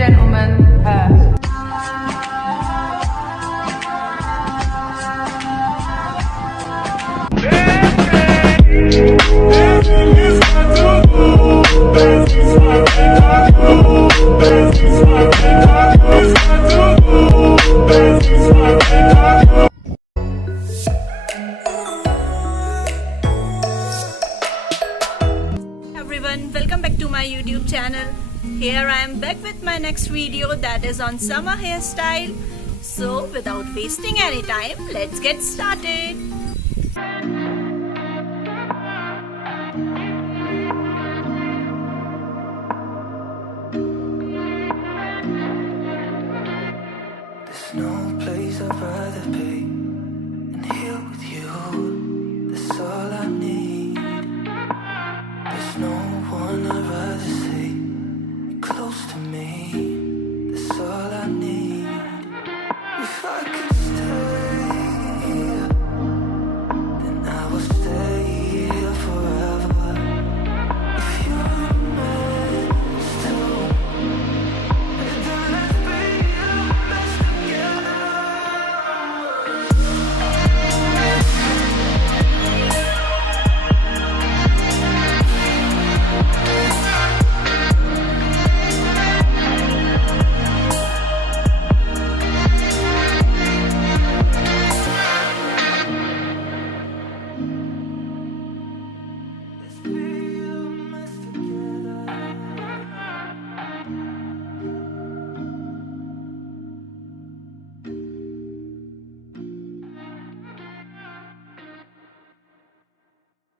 gentlemen, everyone, welcome back to my YouTube channel. Here I am back with my next video that is on summer hairstyle. So without wasting any time, let's get started. There's no place I'd rather be than here with you. That's all I need. There's no one I'd rather see close to me. That's all I need. If I could stay, then I will stay here forever. If you're meant to, then let's be a mess together.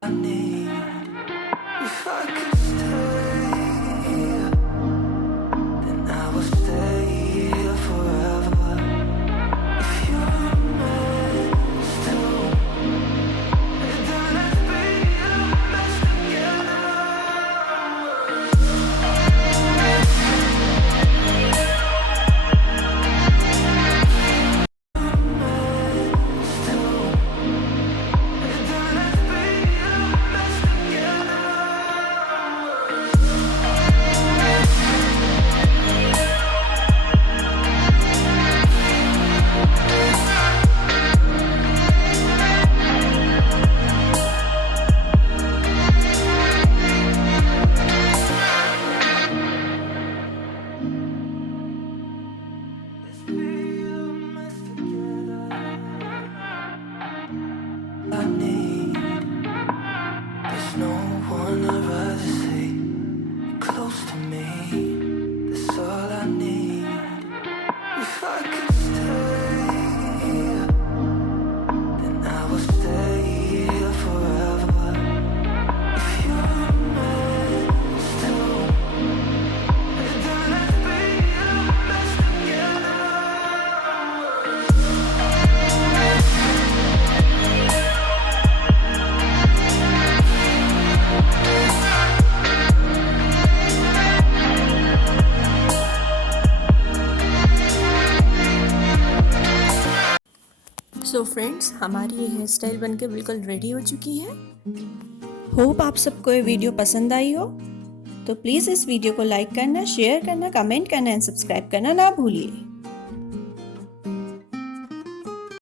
I need. If I could stay, then I will stay here forever. If you're meant to, then let's be a mess together. I need. There's no one I'd rather see close to me. That's all I need. If I could stay, then I will stay here forever. If you're meant to, then let's be a mess together. So friends, हमारी ये hair style बनके बिल्कुल ready हो चुकी है। Hope आप सबको ये वीडियो पसंद आई हो। तो प्लीज़ इस वीडियो को लाइक करना, शेयर करना, कमेंट करना एंड सब्सक्राइब करना ना भूलिए।